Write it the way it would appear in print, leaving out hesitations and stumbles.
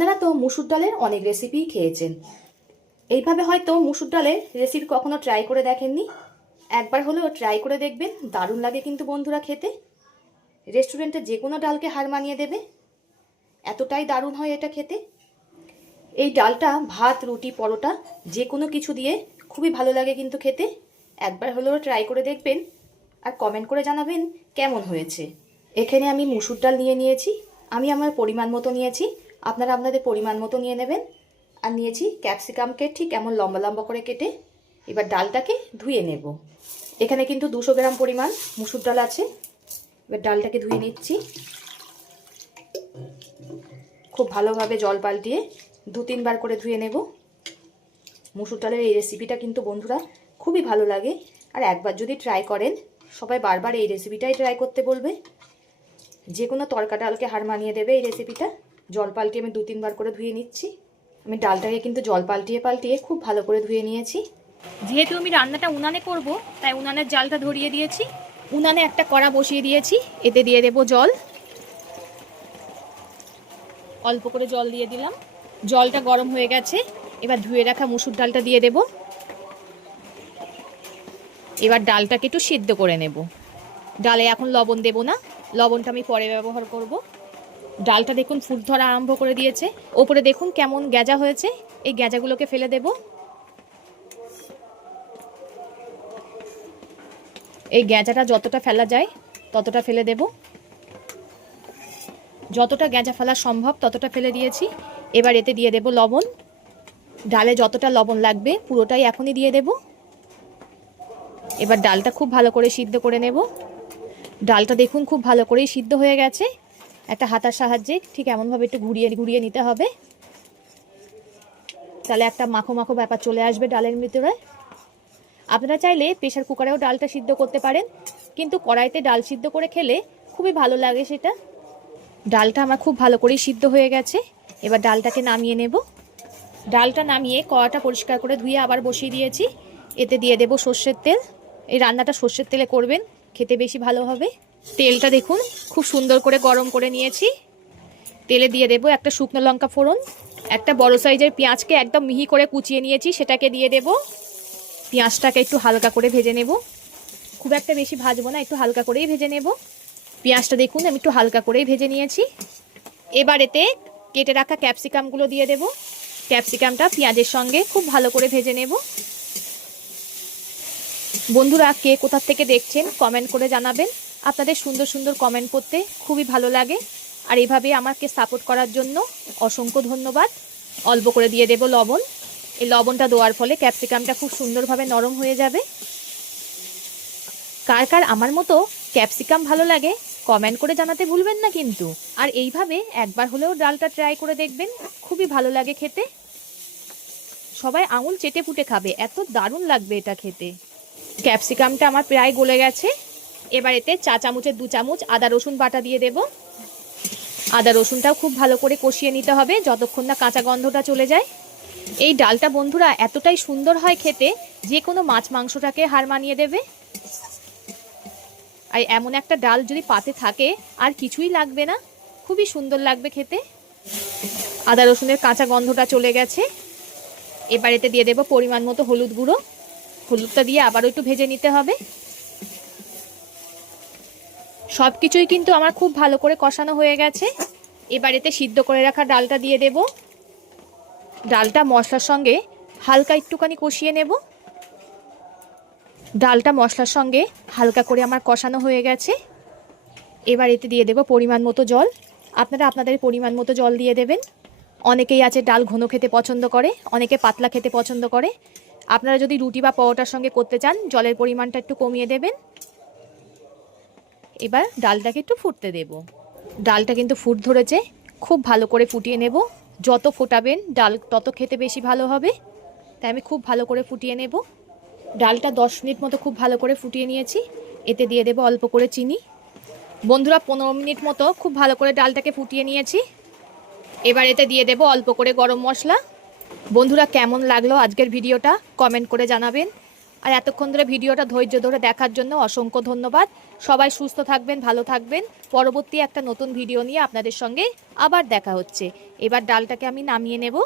আপনারা তো মুসুর ডালের অনেক রেসিপি খেয়েছেন। এইভাবে হয়তো মুসুর ডালের রেসিপি কখনো ট্রাই করে দেখেননি। একবার হলেও ট্রাই করে দেখবেন, দারুণ লাগে কিন্তু বন্ধুরা খেতে। রেস্টুরেন্টে যে কোনো ডালকে হার মানিয়ে দেবে, এতটাই দারুণ হয় এটা খেতে। এই ডালটা ভাত, রুটি, পরোটা যে কোনো কিছু দিয়ে খুবই ভালো লাগে কিন্তু খেতে। একবার হলেও ট্রাই করে দেখবেন আর কমেন্ট করে জানাবেন কেমন হয়েছে। এখানে আমি মুসুর ডাল নিয়েছি। আমি আমার পরিমাণ মতো নিয়েছি, আপনারা আপনাদের পরিমাণ মতো নিয়ে নেবেন। আর নিয়েছি ক্যাপসিকামকে ঠিক এমন লম্বা লম্বা করে কেটে। এবার ডালটাকে ধুয়ে নেব। এখানে কিন্তু 200 গ্রাম পরিমাণ মুসুর ডাল আছে। এবার ডালটাকে ধুয়ে নিচ্ছি খুব ভালোভাবে, জল পাল্টিয়ে 2-3 বার করে ধুয়ে নেব। মুসুর ডালের এই রেসিপিটা কিন্তু বন্ধুরা খুবই ভালো লাগে। আর একবার যদি ট্রাই করেন, সবাই বারবার এই রেসিপিটাই ট্রাই করতে বলবে। যে কোনো তরকা ডালকে হার মানিয়ে দেবে এই রেসিপিটা। জল পাল্টিয়ে আমি 2-3 বার করে ধুয়ে নিচ্ছি। আমি ডালটাকে কিন্তু জল পাল্টিয়ে পাল্টিয়ে খুব ভালো করে ধুয়ে নিয়েছি। যেহেতু আমি রান্নাটা উনানে করব, তাই উনানের জালটা ধরিয়ে দিয়েছি। উনানে একটা কড়া বসিয়ে দিয়েছি, এতে দিয়ে দেব জল। অল্প করে জল দিয়ে দিলাম। জলটা গরম হয়ে গেছে। এবার ধুয়ে রাখা মুসুর ডালটা দিয়ে দেব। এবার ডালটাকে একটু সিদ্ধ করে নেব। ডালে এখন লবণ দেব না, লবণটা আমি পরে ব্যবহার করব। ডালটা দেখুন ফুট ধরা আরম্ভ করে দিয়েছে। ওপরে দেখুন কেমন গ্যাজা হয়েছে। এই গ্যাজাগুলোকে ফেলে দেব। এই গ্যাজাটা যতটা ফেলা যায় ততটা ফেলে দেব। যতটা গ্যাজা ফেলা সম্ভব ততটা ফেলে দিয়েছি। এবার এতে দিয়ে দেব লবণ। ডালে যতটা লবণ লাগবে পুরোটাই এখনই দিয়ে দেব। এবার ডালটা খুব ভালো করে সিদ্ধ করে নেব। ডালটা দেখুন খুব ভালো করেই সিদ্ধ হয়ে গেছে। একটা হাতার সাহায্যে ঠিক এমনভাবে একটু ঘুরিয়ে ঘুরিয়ে নিতে হবে, তাহলে একটা মাখো মাখো ব্যাপার চলে আসবে ডালের ভিতরে। আপনারা চাইলে প্রেসার কুকারেও ডালটা সিদ্ধ করতে পারেন, কিন্তু কড়াইতে ডাল সিদ্ধ করে খেলে খুবই ভালো লাগে সেটা। ডালটা আমার খুব ভালো করেই সিদ্ধ হয়ে গেছে। এবার ডালটাকে নামিয়ে নেব। ডালটা নামিয়ে কড়াটা পরিষ্কার করে ধুয়ে আবার বসিয়ে দিয়েছি। এতে দিয়ে দেব সর্ষের তেল। এই রান্নাটা সর্ষের তেলে করবেন, খেতে বেশি ভালো হবে। তেলটা দেখুন খুব সুন্দর করে গরম করে নিয়েছি। তেলে দিয়ে দেব একটা শুকনো লঙ্কা ফোড়ন। একটা বড় সাইজের পেঁয়াজকে একদম মিহি করে কুচিয়ে নিয়েছি, সেটাকে দিয়ে দেব। পেঁয়াজটাকে একটু হালকা করে ভেজে নেব। খুব একটা বেশি ভাজবো না, একটু হালকা করেই ভেজে নেব। পেঁয়াজটা দেখুন আমি একটু হালকা করেই ভেজে নিয়েছি। এবার এতে কেটে রাখা ক্যাপসিকামগুলো দিয়ে দেব। ক্যাপসিকামটা পেঁয়াজের সঙ্গে খুব ভালো করে ভেজে নেব। বন্ধুরা কে কোথা থেকে দেখছেন কমেন্ট করে জানাবেন। আপনাদের সুন্দর সুন্দর কমেন্ট করতে খুবই ভালো লাগে। আর এভাবে আমাকে সাপোর্ট করার জন্য অসংখ্য ধন্যবাদ। অল্প করে দিয়ে দেব লবণ। এই লবণটা দেওয়ার ফলে ক্যাপসিকামটা খুব সুন্দরভাবে নরম হয়ে যাবে। কার কার আমার মতো ক্যাপসিকাম ভালো লাগে কমেন্ট করে জানাতে ভুলবেন না কিন্তু। আর এইভাবে একবার হলেও ডালটা ট্রাই করে দেখবেন, খুবই ভালো লাগে খেতে। সবাই আঙুল চেটে পুটে খাবে, এত দারুণ লাগবে এটা খেতে। ক্যাপসিকামটা আমার প্রায় গলে গেছে। এবার এতে 4 চামচের 2 চামচ আদা রসুন বাটা দিয়ে দেব। আদা রসুনটাও খুব ভালো করে কষিয়ে নিতে হবে যতক্ষণ না কাঁচা গন্ধটা চলে যায়। এই ডালটা বন্ধুরা এতটাই সুন্দর হয় খেতে, যে কোনো মাছ মাংসটাকে হার মানিয়ে দেবে। আর এমন একটা ডাল যদি পাতে থাকে আর কিছুই লাগবে না, খুবই সুন্দর লাগবে খেতে। আদা রসুনের কাঁচা গন্ধটা চলে গেছে। এবার এতে দিয়ে দেব পরিমাণ মতো হলুদ গুঁড়ো। হলুদটা দিয়ে আবারও একটু ভেজে নিতে হবে। সব কিছুই কিন্তু আমার খুব ভালো করে কষানো হয়ে গেছে। এবার এতে সিদ্ধ করে রাখা ডালটা দিয়ে দেব। ডালটা মশলার সঙ্গে হালকা একটুখানি কষিয়ে নেব। ডালটা মশলার সঙ্গে হালকা করে আমার কষানো হয়ে গেছে। এবার এতে দিয়ে দেব পরিমাণ মতো জল। আপনারা আপনাদের পরিমাণ মতো জল দিয়ে দেবেন। অনেকেই আছে ডাল ঘন খেতে পছন্দ করে, অনেকে পাতলা খেতে পছন্দ করে। আপনারা যদি রুটি বা পরোটার সঙ্গে করতে চান জলের পরিমাণটা একটু কমিয়ে দেবেন। এবার ডালটাকে একটু ফুটতে দেব। ডালটা কিন্তু ফুট ধরেছে, খুব ভালো করে ফুটিয়ে নেব। যত ফোটাবেন ডাল তত খেতে বেশি ভালো হবে, তাই আমি খুব ভালো করে ফুটিয়ে নেব। ডালটা 10 মিনিট মতো খুব ভালো করে ফুটিয়ে নিয়েছি। এতে দিয়ে দেব অল্প করে চিনি। বন্ধুরা 15 মিনিট মতো খুব ভালো করে ডালটাকে ফুটিয়ে নিয়েছি। এবার এতে দিয়ে দেব অল্প করে গরম মশলা। বন্ধুরা কেমন লাগলো আজকের ভিডিওটা কমেন্ট করে জানাবেন। আর এতক্ষণ ধরে ভিডিওটা ধৈর্য ধরে দেখার জন্য অসংখ্য ধন্যবাদ। সবাই সুস্থ থাকবেন, ভালো থাকবেন। পরবর্তী একটা নতুন ভিডিও নিয়ে আপনাদের সঙ্গে আবার দেখা হচ্ছে। এবার ডালটাকে আমি নামিয়ে নেব।